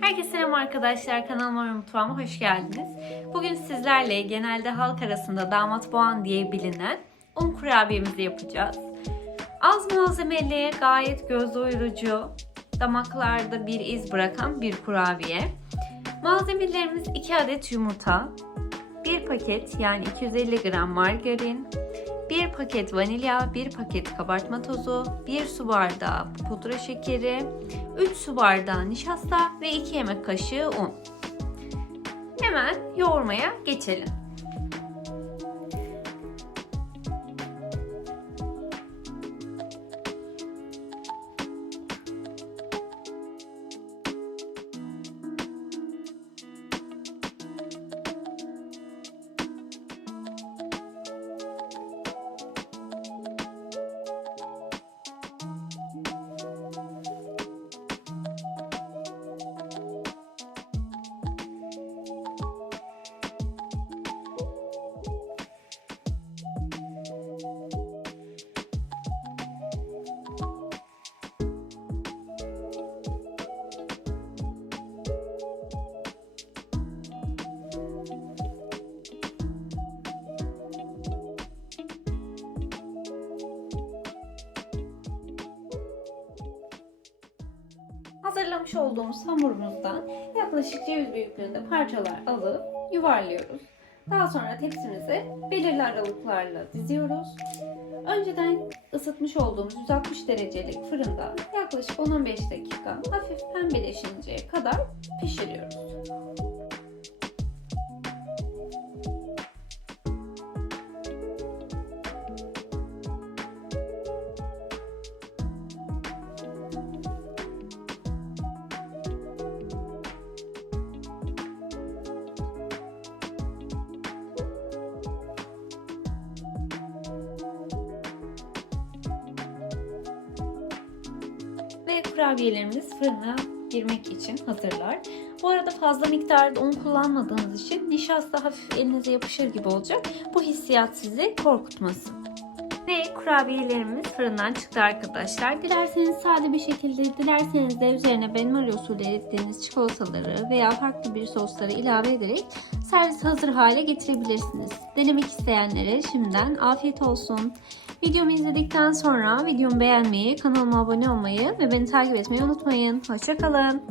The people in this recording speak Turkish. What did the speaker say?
Herkese selam arkadaşlar. Kanalıma ve mutfağıma hoş geldiniz. Bugün sizlerle genelde halk arasında damat boğan diye bilinen un kurabiyemizi yapacağız. Az malzemeli, gayet göz doyurucu, damaklarda bir iz bırakan bir kurabiye. Malzemelerimiz 2 adet yumurta, 1 paket yani 250 gram margarin, 1 paket vanilya, 1 paket kabartma tozu, 1 su bardağı pudra şekeri, 3 su bardağı nişasta ve 2 yemek kaşığı un. Hemen yoğurmaya geçelim. Hazırlamış olduğumuz hamurumuzdan yaklaşık ceviz büyüklüğünde parçalar alıp yuvarlıyoruz. Daha sonra tepsimizi belirli aralıklarla diziyoruz. Önceden ısıtmış olduğumuz 160 derecelik fırında yaklaşık 10-15 dakika hafif pembeleşinceye kadar pişiriyoruz. Kurabiyelerimiz fırına girmek için hazırlar. Bu arada fazla miktarda un kullanmadığınız için nişasta hafif elinize yapışır gibi olacak. Bu hissiyat sizi korkutmasın. Ve kurabiyelerimiz fırından çıktı arkadaşlar. Dilerseniz sade bir şekilde, dilerseniz de üzerine benmari usulü erittiğiniz çikolataları veya farklı bir sosları ilave ederek servis hazır hale getirebilirsiniz. Denemek isteyenlere şimdiden afiyet olsun. Videomu izledikten sonra videomu beğenmeyi, kanalıma abone olmayı ve beni takip etmeyi unutmayın. Hoşçakalın.